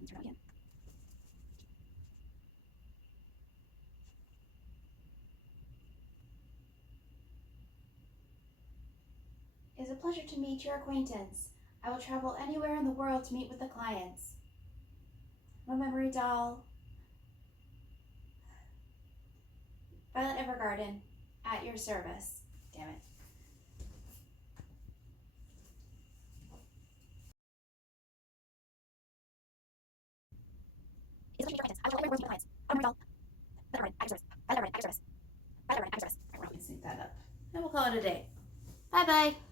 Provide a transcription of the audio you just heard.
Let's try that again. It is a pleasure to meet your acquaintance. I will travel anywhere in the world to meet with the clients. No memory doll. Violet Evergarden, at your service. Damn it. It's a pleasure to meet your acquaintance. I will travel anywhere in the world to meet with the clients. No memory doll. Violet Evergarden, at your service. Violet Evergarden, at your service. Violet Evergarden, at your service. Alright, we're going to sync that up. And we'll call it a day. Bye bye.